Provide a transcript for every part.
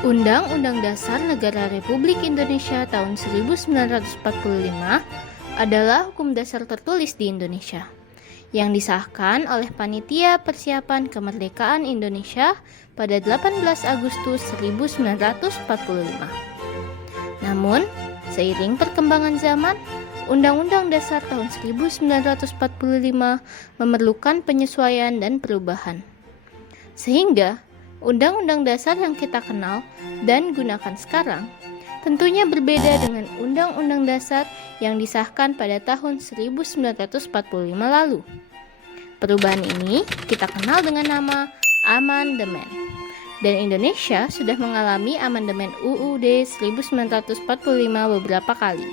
Undang-Undang Dasar Negara Republik Indonesia tahun 1945 adalah hukum dasar tertulis di Indonesia, yang disahkan oleh Panitia Persiapan Kemerdekaan Indonesia pada 18 Agustus 1945. Namun, seiring perkembangan zaman, Undang-Undang Dasar tahun 1945 memerlukan penyesuaian dan perubahan. Sehingga, Undang-Undang Dasar yang kita kenal dan gunakan sekarang tentunya berbeda dengan Undang-Undang Dasar yang disahkan pada tahun 1945 lalu. Perubahan ini kita kenal dengan nama amandemen. Dan Indonesia sudah mengalami amandemen UUD 1945 beberapa kali.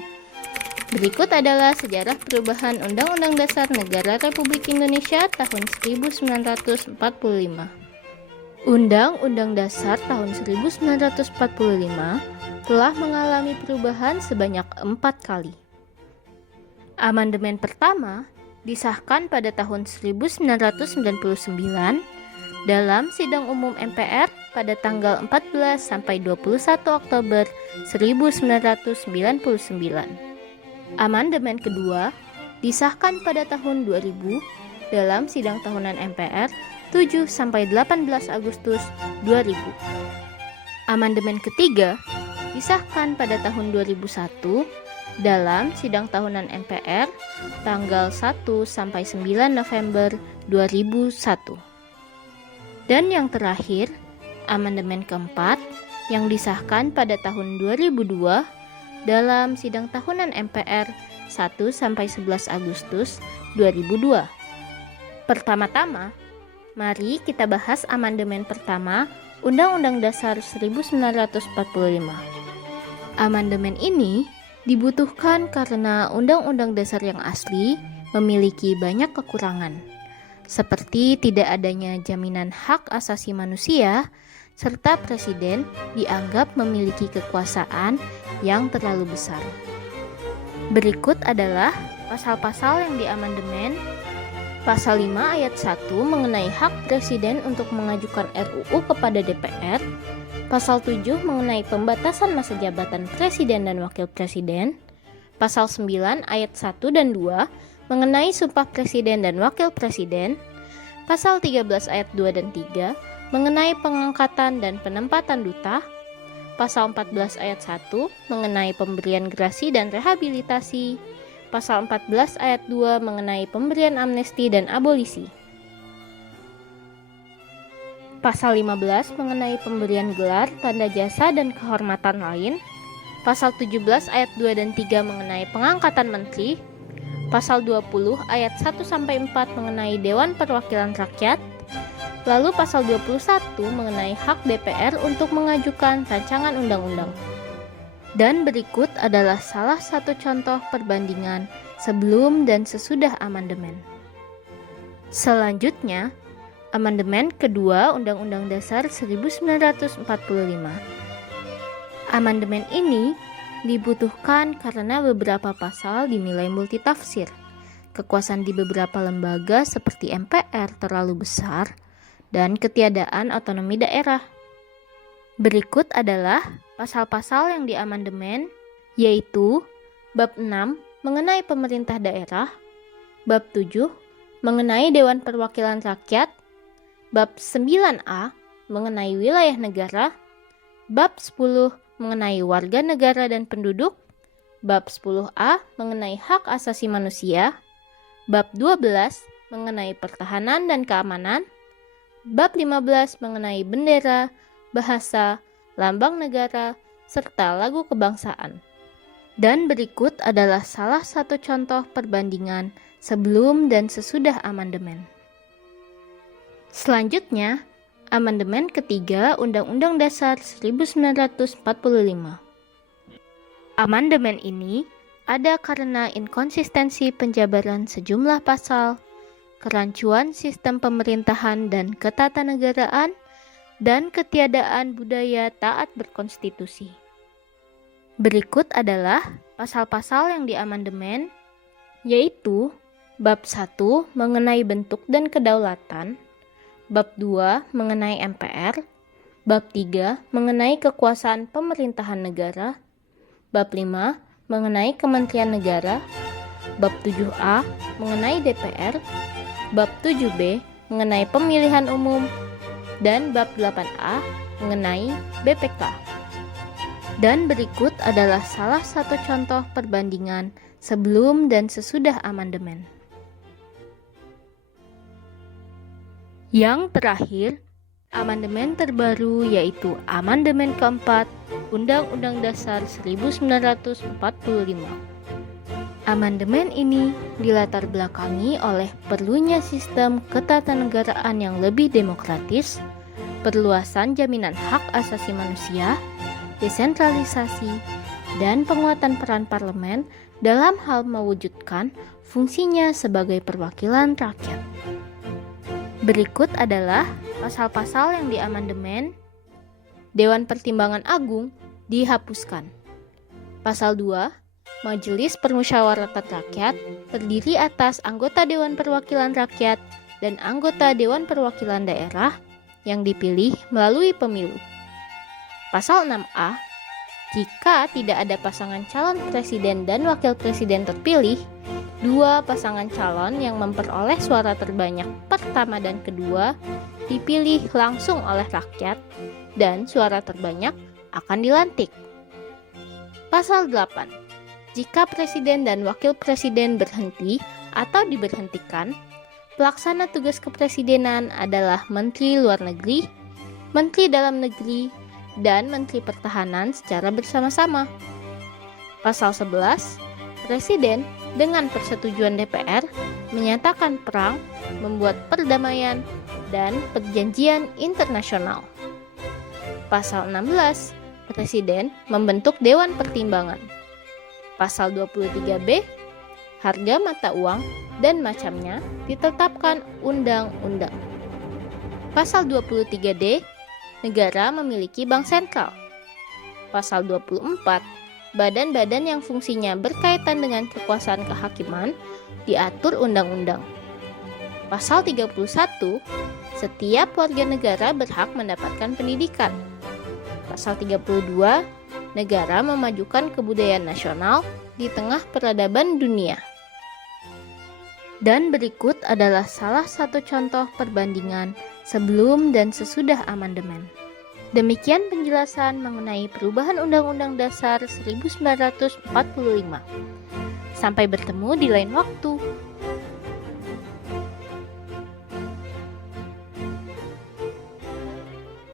Berikut adalah sejarah perubahan Undang-Undang Dasar Negara Republik Indonesia tahun 1945. Undang-Undang Dasar tahun 1945 telah mengalami perubahan sebanyak 4 kali. Amandemen pertama disahkan pada tahun 1999 dalam Sidang Umum MPR pada tanggal 14 sampai 21 Oktober 1999. Amandemen kedua disahkan pada tahun 2000 dalam Sidang Tahunan MPR 7 sampai 18 Agustus 2000. Amandemen ketiga disahkan pada tahun 2001 dalam Sidang Tahunan MPR tanggal 1 sampai 9 November 2001. Dan yang terakhir, amandemen keempat yang disahkan pada tahun 2002 dalam Sidang Tahunan MPR 1 sampai 11 Agustus 2002. Pertama-tama, mari kita bahas amandemen pertama Undang-Undang Dasar 1945. Amandemen ini dibutuhkan karena Undang-Undang Dasar yang asli memiliki banyak kekurangan, seperti tidak adanya jaminan hak asasi manusia, serta presiden dianggap memiliki kekuasaan yang terlalu besar. Berikut adalah pasal-pasal yang diamandemen. Pasal 5 ayat 1 mengenai hak presiden untuk mengajukan RUU kepada DPR. Pasal 7 mengenai pembatasan masa jabatan presiden dan wakil presiden. Pasal 9 ayat 1 dan 2 mengenai sumpah presiden dan wakil presiden. Pasal 13 ayat 2 dan 3 mengenai pengangkatan dan penempatan duta. Pasal 14 ayat 1 mengenai pemberian gerasi dan rehabilitasi. Pasal 14 ayat 2 mengenai pemberian amnesti dan abolisi. Pasal 15 mengenai pemberian gelar, tanda jasa, dan kehormatan lain. Pasal 17 ayat 2 dan 3 mengenai pengangkatan menteri. Pasal 20 ayat 1 sampai 4 mengenai Dewan Perwakilan Rakyat. Lalu pasal 21 mengenai hak DPR untuk mengajukan rancangan undang-undang. Dan berikut adalah salah satu contoh perbandingan sebelum dan sesudah amandemen. Selanjutnya, amandemen kedua Undang-Undang Dasar 1945. Amandemen ini dibutuhkan karena beberapa pasal dinilai multitafsir. Kekuasaan di beberapa lembaga seperti MPR terlalu besar dan ketiadaan otonomi daerah. Berikut adalah pasal-pasal yang diamandemen, yaitu Bab 6 mengenai pemerintah daerah, Bab 7 mengenai Dewan Perwakilan Rakyat, Bab 9A mengenai wilayah negara, Bab 10 mengenai warga negara dan penduduk, Bab 10A mengenai hak asasi manusia, Bab 12 mengenai pertahanan dan keamanan, Bab 15 mengenai bendera, bahasa, lambang negara, serta lagu kebangsaan. Dan berikut adalah salah satu contoh perbandingan sebelum dan sesudah amandemen. Selanjutnya, amandemen ketiga Undang-Undang Dasar 1945. Amandemen ini ada karena inkonsistensi penjabaran sejumlah pasal, kerancuan sistem pemerintahan dan ketatanegaraan, dan ketiadaan budaya taat berkonstitusi. Berikut adalah pasal-pasal yang diamandemen, yaitu Bab 1 mengenai bentuk dan kedaulatan, Bab 2 mengenai MPR, Bab 3 mengenai kekuasaan pemerintahan negara. Bab 5 mengenai Kementerian Negara. Bab 7A mengenai DPR. Bab 7B mengenai pemilihan umum. Dan bab 8A mengenai BPK. Dan berikut adalah salah satu contoh perbandingan sebelum dan sesudah amandemen. Yang terakhir, amandemen terbaru yaitu amandemen keempat Undang-Undang Dasar 1945. Amandemen ini dilatar belakangi oleh perlunya sistem ketatanegaraan yang lebih demokratis, perluasan jaminan hak asasi manusia, desentralisasi, dan penguatan peran parlemen dalam hal mewujudkan fungsinya sebagai perwakilan rakyat. Berikut adalah pasal-pasal yang diamandemen. Dewan Pertimbangan Agung dihapuskan. Pasal 2, Majelis Permusyawaratan Rakyat terdiri atas anggota Dewan Perwakilan Rakyat dan anggota Dewan Perwakilan Daerah yang dipilih melalui pemilu. Pasal 6A, jika tidak ada pasangan calon presiden dan wakil presiden terpilih, dua pasangan calon yang memperoleh suara terbanyak pertama dan kedua dipilih langsung oleh rakyat dan suara terbanyak akan dilantik. Pasal 8, jika presiden dan wakil presiden berhenti atau diberhentikan, pelaksana tugas kepresidenan adalah Menteri Luar Negeri, Menteri Dalam Negeri, dan Menteri Pertahanan secara bersama-sama. Pasal 11, Presiden dengan persetujuan DPR menyatakan perang, membuat perdamaian, dan perjanjian internasional. Pasal 16, Presiden membentuk Dewan Pertimbangan. Pasal 23B, harga mata uang dan macamnya ditetapkan undang-undang. Pasal 23D, negara memiliki bank sentral. Pasal 24, badan-badan yang fungsinya berkaitan dengan kekuasaan kehakiman diatur undang-undang. Pasal 31, setiap warga negara berhak mendapatkan pendidikan. Pasal 32, negara memajukan kebudayaan nasional di tengah peradaban dunia. Dan berikut adalah salah satu contoh perbandingan sebelum dan sesudah amandemen. Demikian penjelasan mengenai perubahan Undang-Undang Dasar 1945. Sampai bertemu di lain waktu.